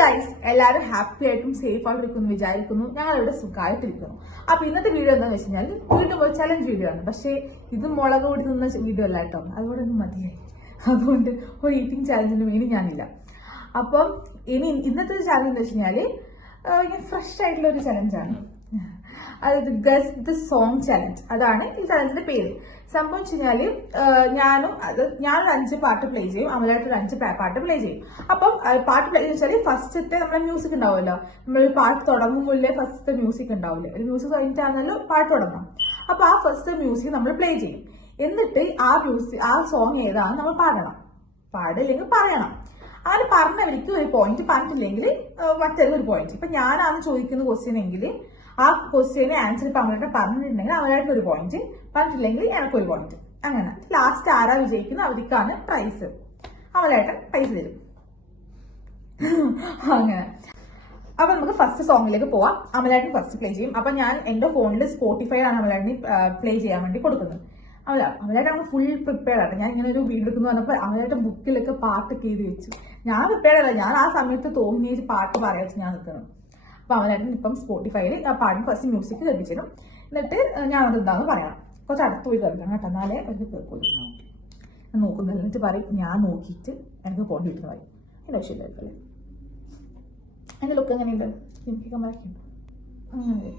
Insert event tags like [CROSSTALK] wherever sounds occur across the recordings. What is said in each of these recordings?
Guys എല്ലാവരും happy ആയിട്ടും safe ആയിട്ടിരിക്കുന്നു വിചാരിക്കുന്നു. ഞങ്ങൾ ഇവിടെ സുഖമായിട്ടിരിക്കുന്നു. അപ്പൊ ഇന്നത്തെ വീഡിയോ എന്താണെന്ന് വെച്ച് കഴിഞ്ഞാൽ വീണ്ടും ഒരു ചലഞ്ച് വീഡിയോ ആണ്. പക്ഷേ ഇത് മുളക് കൂടി നിന്ന വീഡിയോ അല്ല കേട്ടോ. അതുകൊണ്ട് ഒന്നും മതിയായി. അതുകൊണ്ട് ഒരു ഈറ്റിംഗ് ചാലഞ്ചിന് വേണ്ടി ഞാനില്ല. അപ്പം ഇനി ഇന്നത്തെ ചാലഞ്ച് എന്ന് വെച്ച് ഇങ്ങനെ ഫ്രഷ് ആയിട്ടുള്ള ഒരു ചലഞ്ചാണ് അതായത് ഗസ് ദ സോങ് ചലഞ്ച്. അതാണ് ഈ ചലഞ്ചിന്റെ പേര്. സംഭവം വെച്ച് കഴിഞ്ഞാൽ ഞാനും അത് ഞാനൊരു അഞ്ച് പാട്ട് പ്ലേ ചെയ്യും അമലായിട്ട് ഒരു അഞ്ച് പാട്ട് പ്ലേ ചെയ്യും. അപ്പം പാട്ട് പ്ലേ വെച്ചാൽ ഫസ്റ്റത്തെ നമ്മളെ മ്യൂസിക് ഉണ്ടാവുമല്ലോ. നമ്മൾ പാട്ട് തുടങ്ങുമ്പോഴേ ഫസ്റ്റത്തെ മ്യൂസിക് ഉണ്ടാവില്ലേ ഒരു മ്യൂസിക് കഴിഞ്ഞിട്ടാണല്ലോ പാട്ട് തുടങ്ങാം അപ്പം ആ ഫസ്റ്റ് മ്യൂസിക് നമ്മൾ പ്ലേ ചെയ്യും. എന്നിട്ട് ആ മ്യൂസിക് ആ സോങ് ഏതാണ് നമ്മൾ പാടണം. പാടില്ലെങ്കിൽ പറയണം. അങ്ങനെ പറഞ്ഞവർക്ക് ഒരു പോയിന്റ് പറഞ്ഞിട്ടില്ലെങ്കിൽ മറ്റൊരു പോയിന്റ് ഇപ്പം ഞാനാണ് ചോദിക്കുന്ന ക്വസ്റ്റ്യൻ എങ്കിൽ ആ ക്വസ്റ്റ്യന് ആൻസർ ഇപ്പൊ അവരുടെ പറഞ്ഞിട്ടുണ്ടെങ്കിൽ അവരായിട്ട് ഒരു പോയിന്റ് പറഞ്ഞിട്ടില്ലെങ്കിൽ എനിക്കൊരു പോയിന്റ് അങ്ങനെ. ലാസ്റ്റ് ആരാ വിജയിക്കുന്ന അവർക്കാണ് പ്രൈസ് അവരായിട്ട് പ്രൈസ് തരും. അങ്ങനെ. അപ്പൊ നമുക്ക് ഫസ്റ്റ് സോങ്ങിലേക്ക് പോവാം. അമലാട്ടിന് ഫസ്റ്റ് പ്ലേ ചെയ്യും. അപ്പൊ ഞാൻ എന്റെ ഫോണിൽ സ്പോട്ടിഫൈയിലാണ് അമലാട്ടിന് പ്ലേ ചെയ്യാൻ വേണ്ടി കൊടുക്കുന്നത്. അമലായിട്ട് നമ്മൾ ഫുൾ പ്രിപ്പയർഡ് ആണ്. ഞാൻ ഇങ്ങനെ ഒരു വീഡിയോ എടുക്കുന്നു പറഞ്ഞപ്പോൾ അമലായിട്ട് ബുക്കിലൊക്കെ പാട്ടൊക്കെ എഴുതി വെച്ചു. ഞാൻ പ്രിപ്പയർഡ് അല്ല. ഞാൻ ആ സമയത്ത് തോന്നിയ ഒരു പാട്ട് പറയാച്ച് ഞാൻ നിൽക്കുന്നു. അപ്പൊ അവനായിട്ട് ഇപ്പം സ്പോട്ടിഫൈയിൽ ആ പാടും ഫസ്റ്റ് മ്യൂസിക് കേൾപ്പിച്ചിടും എന്നിട്ട് ഞാനത് എന്താണെന്ന് പറയണം കുറച്ച് അടുത്ത് പോയി കേൾപ്പിക്കണം കേട്ടോ. എന്നാലേ അവർക്ക് കേൾക്കുള്ളൂ. ഞാൻ നോക്കുന്നില്ല എന്നിട്ട് പറയും ഞാൻ നോക്കിയിട്ട് എനിക്ക് പോകേണ്ടി വരുന്ന പറയും എന്റെ ആവശ്യമില്ലായിരിക്കും എന്റെ ലുക്ക് എങ്ങനെയുണ്ട്? എനിക്ക് കമ്മലൊക്കെയുണ്ട് അങ്ങനെ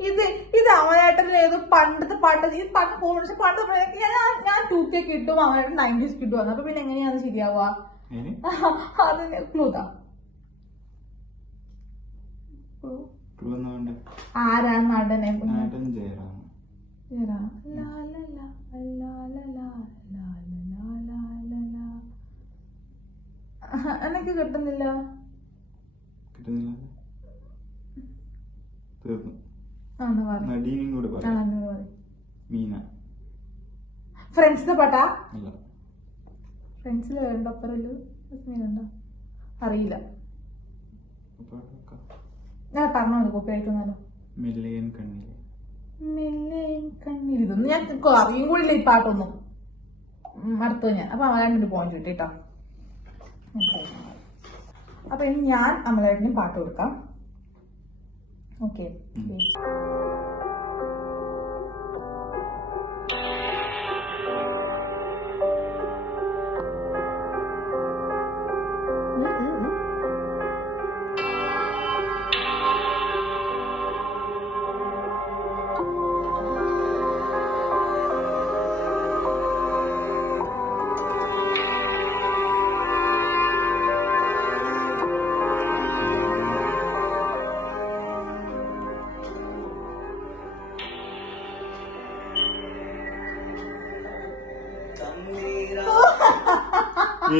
ഇത് ഇത് അവനായിട്ടല്ലേ ഏതോ പണ്ടത്തെ പാട്ട്. ഇത് പണ്ട് പോകും പക്ഷെ പണ്ട് ഞാൻ ഞാൻ ടൂ കെ കിട്ടും അവനായിട്ട് നയന്റീസ് കിട്ടും അപ്പൊ പിന്നെ എങ്ങനെയാണ് ശരിയാവുക? [LAUGHS] അത് ക്ലൂതാ ക്ലൂ ആരാ നടനെ? ജയറാം. ലാ. എനിക്ക് കിട്ടുന്നില്ല കിട്ടുന്നില്ല? തീർന്നു. പറ നടീനും കൂടെ ആ പറയാം. എന്നോട് പറ മീന. ഫ്രണ്ട്സിന്റെ പാട്ടാ അല്ല. ഫ്രണ്ട്സിൽ വേണ്ട അപ്പറല്ലോ ഉണ്ടോ അറിയില്ല. ഞാൻ പറഞ്ഞോ കോപ്പി ആയിട്ടൊന്നാലോ മെല്ലയൻ കണ്ണിലെ. ഇതൊന്നും ഞാൻ അറിയും കൂടില്ല ഈ പാട്ടൊന്നും. അടുത്തത് ഞാൻ അപ്പൊ അമലാട്ടിന് പോയിന്റ് കിട്ടി കേട്ടോ അപ്പൊ ഇനി ഞാൻ അമലാട്ടിന് പാട്ട് കൊടുക്കാം. ഓക്കെ.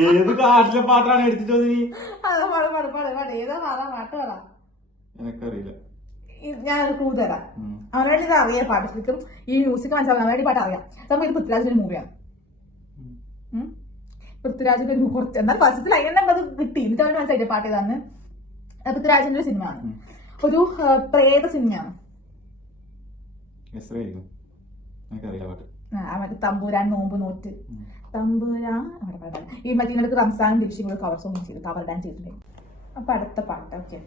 ഏത് കാട്ടിലെ പാട്ടാണ് എടുത്തിട്ട് നീ? എനക്കറിയില്ല. ഞാനൊരു ക്ലൂ തരാം. അവനായിട്ട് ഇത് അറിയാം പാട്ട് ശരിക്കും ഈ മ്യൂസിക് മനസ്സിലാവും അവനായിട്ട് പാട്ട് അറിയാം. നമുക്ക് ഇത് പൃഥ്വിരാജിന്റെ മൂവിയാണ്. പൃഥ്വിരാജിന്റെ ഒരു കുറച്ച് എന്നാൽ ഫസ്റ്റത്തിൽ അതിനെ അത് കിട്ടി. എന്നിട്ട് അവന് മനസ്സിലായിട്ട് പാട്ട് ചെയ്താന്ന് പൃഥ്വിരാജിന്റെ ഒരു സിനിമയാണ് ഒരു പ്രേത സിനിമയാണ് മറ്റേ തമ്പുരാൻ നോമ്പ് നോറ്റ്. പാടാം ഈ മറ്റേ ഇന്നലെ റംസാൻ ദിൽഷയും കൂടെ കവർ സോങ് ചെയ്തു കവർ ഡാൻസ് ചെയ്തിട്ടുണ്ട്. അപ്പൊ അടുത്ത പാട്ട് ഓക്കെ?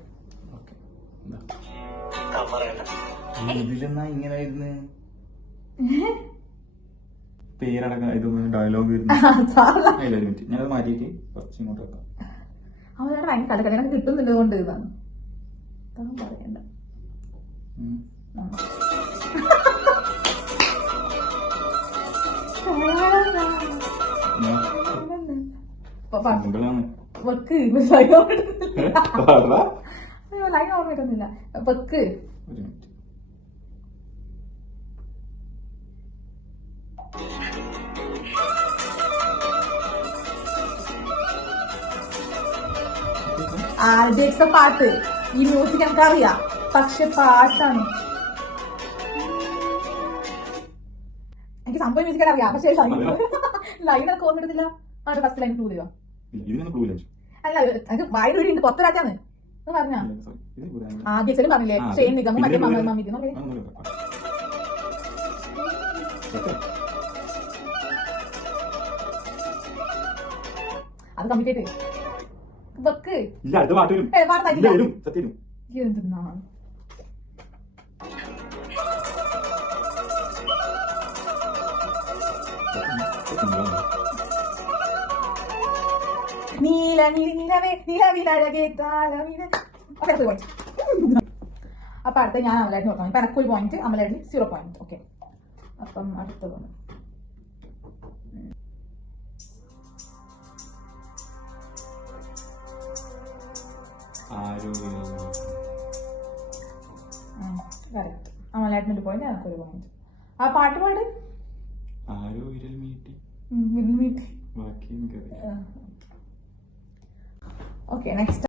ഇതിലെന്നാ ഇങ്ങനെ ഇരുന്ന് പേരടക്കം ഇതൊന്നും ഡയലോഗ് വരുന്നു. ഞാനത് മാറ്റിയിട്ട് കുറച്ച് ഇങ്ങോട്ട് വെക്കാം. അവനോട് ഭയങ്കര കളിക്കളി കിട്ടുന്നുണ്ട് കൊണ്ട് ഇതാണ്. താൻ പറയണ്ട. ആ. വെക്ക് ലൈൻ ഓർമ്മ കിട്ടുന്നില്ല വെക്ക് ആദ്യത്തെ പാട്ട്. ഈ മ്യൂസിക് എനിക്കറിയാ. പക്ഷെ പാട്ടാണ്. എനിക്ക് സംഭവം മ്യൂസിക് അറിയാം പക്ഷേ ലൈൻ ഒക്കെ ഓർമ്മ കിട്ടുന്നില്ല ആ ഫസ്റ്റ് ലൈൻ പ്രൂവ് ചെയ്യുക ഇല്ല ഇതിനൊന്നും ക്ലൂ ഇല്ല അല്ല അത് വായിൽ ഒരു പറഞ്ഞാ? ആദ്യ അച്ഛനും പറഞ്ഞില്ലേ ആ, നിഗമ നിഗം മറ്റേ മമ്മ മമ്മി. അത് വെക്ക്. പാട്ട് നീല നീല നീലവേ നീലവിലഴകേ താലമില ഓക്കെ അടുത്ത പോയിന്റ് അപ്പൊ അടുത്ത ഞാൻ അമലായിട്ട് നോക്കാം ഇപ്പൊ എനക്കൊരു പോയിന്റ് അമലായിട്ട് സീറോ പോയിന്റ് ഓക്കെ അപ്പം അടുത്തത് ആരോ കറക്റ്റ് അമലായിട്ടിന് ഒരു പോയിന്റ് എനക്കൊരു പോയിന്റ് ആ പാട്ട് പാട്. ആരോ വിരൽ മീട്ടി. മിനിമീറ്റ് ബാക്കി എനിക്കറിയാം ഓക്കെ നെക്സ്റ്റ്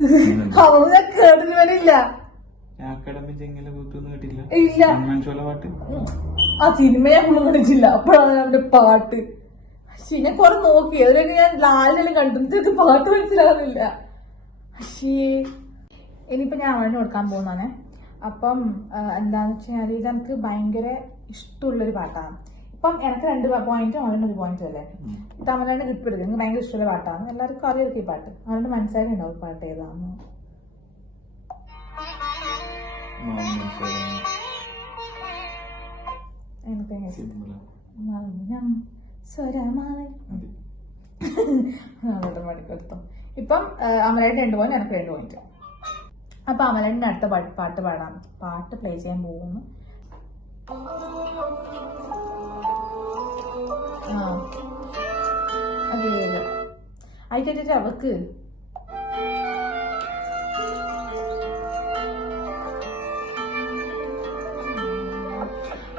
[LAUGHS] കേട്ടില്ല. ഇല്ല. ഹനുമാൻ ചോല ആ സിനിമ ഞാൻ ഫുള്ളും കണ്ടിട്ടില്ല. അപ്പോഴാണ് അവന്റെ പാട്ട്. പക്ഷേ ഞാൻ കുറെ നോക്കി. അതിലൊക്കെ ഞാൻ ലാലിനെല്ലാം കണ്ടു. പാട്ട് മനസ്സിലാകുന്നില്ല പക്ഷേ ഇനിയിപ്പോ ഞാൻ അവനെ കൊടുക്കാൻ പോകുന്നതാണ്. അപ്പം എന്താന്ന് വെച്ച് കഴിഞ്ഞാൽ ഇത് എനിക്ക് ഭയങ്കര ഇഷ്ടമുള്ളൊരു പാട്ടാണ്. ഇപ്പം എനിക്ക് രണ്ട് പോയിന്റും അവന്റെ ഒരു പോയിന്റ് അല്ലേ? തമിഴ്നാട് കിട്ടരുത് എനിക്ക് ഭയങ്കര ഇഷ്ടമുള്ള പാട്ടാണ്. എല്ലാവർക്കും അറിയാം ഈ പാട്ട്. അവരുടെ മനസ്സിലായിട്ടുണ്ടാവും പാട്ട് ഏതാന്ന്. സ്വരമായി. മണിക്കെടുത്തോ [LAUGHS] ഇപ്പം അമലായിട്ട് രണ്ട് പോയിന്റ് എനിക്ക് രണ്ട് പോയിന്റ് അപ്പൊ അമലന്റെ അടുത്ത പാട്ട് പാട്ട് പാടാം. പാട്ട് പ്ലേ ചെയ്യാൻ പോകുന്നു. ആ. അതെ അവക്ക്.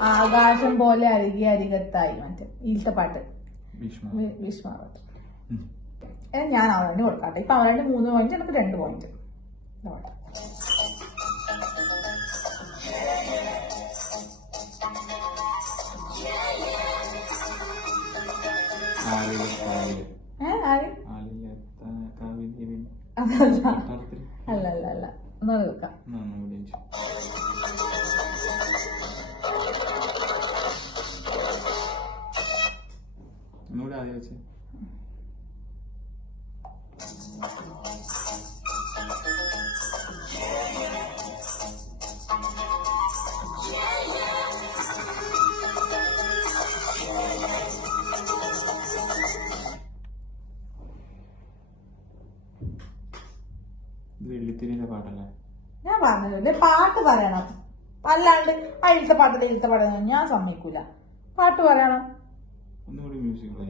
ആകാശം പോലെ അരികെ അരികത്തായി. മറ്റേ ഈലത്തെ പാട്ട്. ഭീഷ്മ. ഞാൻ അവനെ കൊടുക്കാട്ടെ. ഇപ്പൊ അവരുടെ മൂന്ന് പോയിന്റ് എനിക്ക് രണ്ട് പോയിന്റ് ആലിലത്താൽ കവിതയിൽ അതല്ല തരത്തിൽ അല്ല അല്ല അല്ല വെള്ളിത്തിരിയുടെ പാട്ടല്ലേ? ഞാൻ പറഞ്ഞില്ല പാട്ട് പറയണം. അല്ലാണ്ട് അഴിത്തെ പാട്ടിൽ ഇലത്തെ പാട്ട് ഞാൻ സമ്മതിക്കൂല. പാട്ട് പറയണം. ഒന്നുകൂടി മ്യൂസിക് പ്ലേ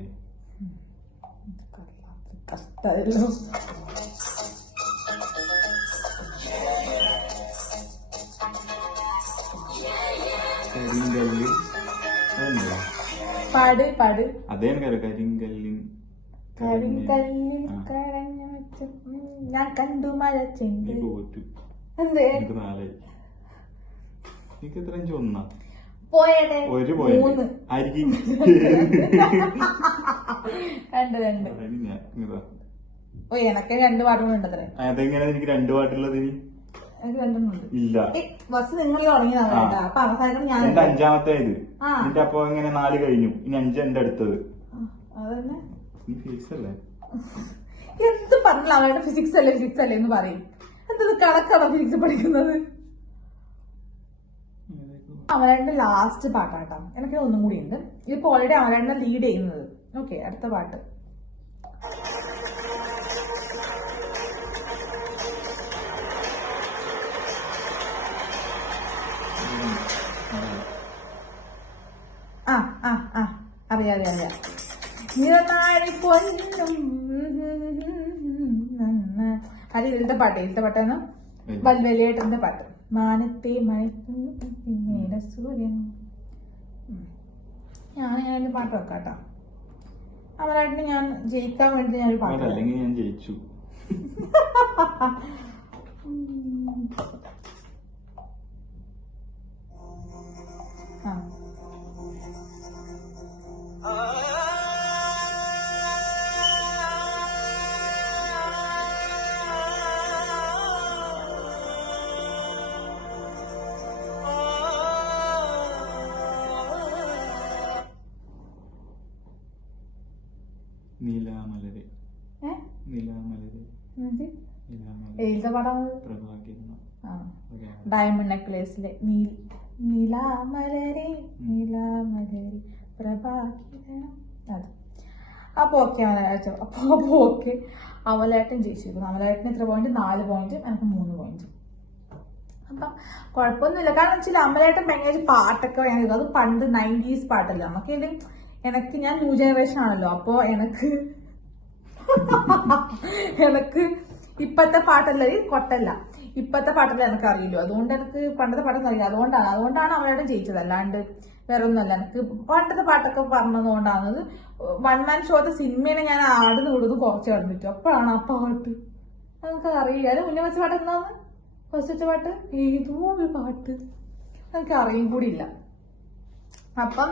കഷ്ടമല്ലോ കരിങ്കല്ല് അതന്നെയല്ലേ പാട് പാട്. അതേ കരിങ്കല്ലിൻ കരിങ്കല്ലിൽ ആ. കടഞ്ഞ ഞാൻ കണ്ടു നീ എന്തേ? എനിക്ക് നാലായി. എനിക്ക് എത്ര അഞ്ച് ഒന്നാ പോയടെ? ഒരു മൂന്ന്. രണ്ട് രണ്ട്. ഓ എനക്ക് രണ്ട് പാട്ടുകളുണ്ട് അത്രേ അതെങ്ങനെ എനിക്ക് രണ്ട് പാട്ടുള്ളത് ഇനി. ഇല്ല. ബസ് നിങ്ങൾ തുടങ്ങിയതാണ് അപ്പൊ അവസാനം ഞാൻ എന്റെ അഞ്ചാമത്തെ ഇത്. എന്റെ അപ്പൊ ഇങ്ങനെ നാല് കഴിഞ്ഞു? ഇനി അഞ്ച് എന്റെ അടുത്തത്. അതന്നെ. എന്ത് പറഞ്ഞാൽ അവരുടെ ഫിസിക്സ് അല്ലേ ഫിസിക്സ് അല്ലേ എന്ന് പറയും. എന്തത് കണക്കാണോ ഫിസിക്സ് പഠിക്കുന്നത്? അവരുടെ ലാസ്റ്റ് പാട്ടാട്ടോ. എനിക്ക് ഒന്നും കൂടി ഉണ്ട്. ഇതിപ്പോ ഓൾറെഡി അമലേട്ടനെ ലീഡ് ചെയ്യുന്നത്. ഓക്കെ അടുത്ത പാട്ട്. ആ ആ ആ. അറിയാം അറിയാം അറിയാം. നിറനാഴി പൊന്നും അത് ഇതിലത്തെ പാട്ട് ഇതിലത്തെ പാട്ടാണ് വൽവലിയേട്ടന്റെ പാട്ട്. മാനത്തെ മഴ സൂര്യൻ. ഞാൻ ഞാൻ ഞാൻ പാട്ട് വെക്കാം കേട്ടോ അവരായിട്ട് ഞാൻ ജയിക്കാൻ വേണ്ടി ഞാൻ ഒരു പാട്ട് അല്ലെങ്കിൽ ഞാൻ ജയിച്ചു. [LAUGHS] ഏതിലത്തെ പടം. ഡയമണ്ട് നെക്ലേസിലെ നീലാമലരെ നീലാമലരെ പ്രഭാകിരണം അത്. അപ്പോൾ ഓക്കെ അവലാഴ്ച അപ്പോൾ അപ്പോൾ ഓക്കെ അവലേട്ടൻ ജയിച്ചിരിക്കുന്നു. അവലേട്ടന് എത്ര പോയിന്റ് നാല് പോയിന്റ് എനിക്ക് മൂന്ന് പോയിന്റ് അപ്പം കുഴപ്പമൊന്നുമില്ല. കാരണം വെച്ചാൽ അമലേട്ടൻ ഭയങ്കര പാട്ടൊക്കെ ഭയങ്കര അത് പണ്ട് നയന്റീസ് പാട്ടല്ലേ? നമുക്ക് എനിക്ക് ഞാൻ ന്യൂ ജനറേഷൻ ആണല്ലോ. അപ്പോൾ എനിക്ക് [LAUGHS] എനിക്ക് ഇപ്പത്തെ പാട്ടല്ല? കൊട്ടല്ല. ഇപ്പത്തെ പാട്ടല്ല എനിക്ക് അറിയില്ലോ. അതുകൊണ്ട് എനിക്ക് പണ്ടത്തെ പാട്ടൊന്നും അറിയില്ല. അതുകൊണ്ടാണ്. അതുകൊണ്ടാണ് അവരോടും ജയിച്ചത് അല്ലാണ്ട് വേറെ ഒന്നുമല്ല എനിക്ക് പണ്ടത്തെ പാട്ടൊക്കെ പറഞ്ഞതുകൊണ്ടാണത്. വൺ മാൻ ഷോത്തെ സിനിമേനെ ഞാൻ ആടുന്ന് വിടുന്നു കുറച്ച് കണ്ടിട്ടു. അപ്പോഴാണ് ആ പാട്ട്. നമുക്ക് അറിയില്ല. അത് മുന്നേ വെച്ച പാട്ട് എന്താന്ന്? ഫസ്റ്റ് വെച്ച പാട്ട്? ഏതോ ഒരു പാട്ട്. എനിക്ക് അറിയും കൂടി ഇല്ല. അപ്പം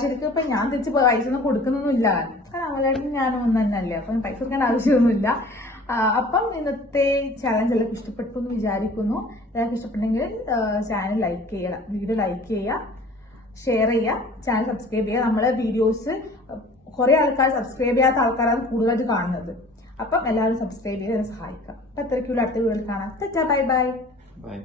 ശരിക്കും ഇപ്പൊ ഞാൻ തിരിച്ച് പൈസ ഒന്നും കൊടുക്കുന്നൊന്നുമില്ല കാരണം അവരായിട്ട് ഞാനും ഒന്നും തന്നെ അല്ലേ അപ്പം പൈസ കൊടുക്കേണ്ട ആവശ്യമൊന്നുമില്ല. അപ്പം ഇന്നത്തെ ചാലഞ്ച് എല്ലാവർക്കും ഇഷ്ടപ്പെട്ടു എന്ന് വിചാരിക്കുന്നു. എല്ലാവർക്കും ഇഷ്ടപ്പെട്ടെങ്കിൽ ചാനൽ ലൈക്ക് ചെയ്യുക വീഡിയോ ലൈക്ക് ചെയ്യുക ഷെയർ ചെയ്യുക ചാനൽ സബ്സ്ക്രൈബ് ചെയ്യുക. നമ്മളെ വീഡിയോസ് കുറേ ആൾക്കാർ സബ്സ്ക്രൈബ് ചെയ്യാത്ത ആൾക്കാരാണ് കൂടുതലായിട്ട് കാണുന്നത്. അപ്പം എല്ലാവരും സബ്സ്ക്രൈബ് ചെയ്ത് സഹായിക്കുക. അപ്പം അത്രയ്ക്കുള്ള. അടുത്ത വീഡിയോയിൽ കാണാം. Bye bye bye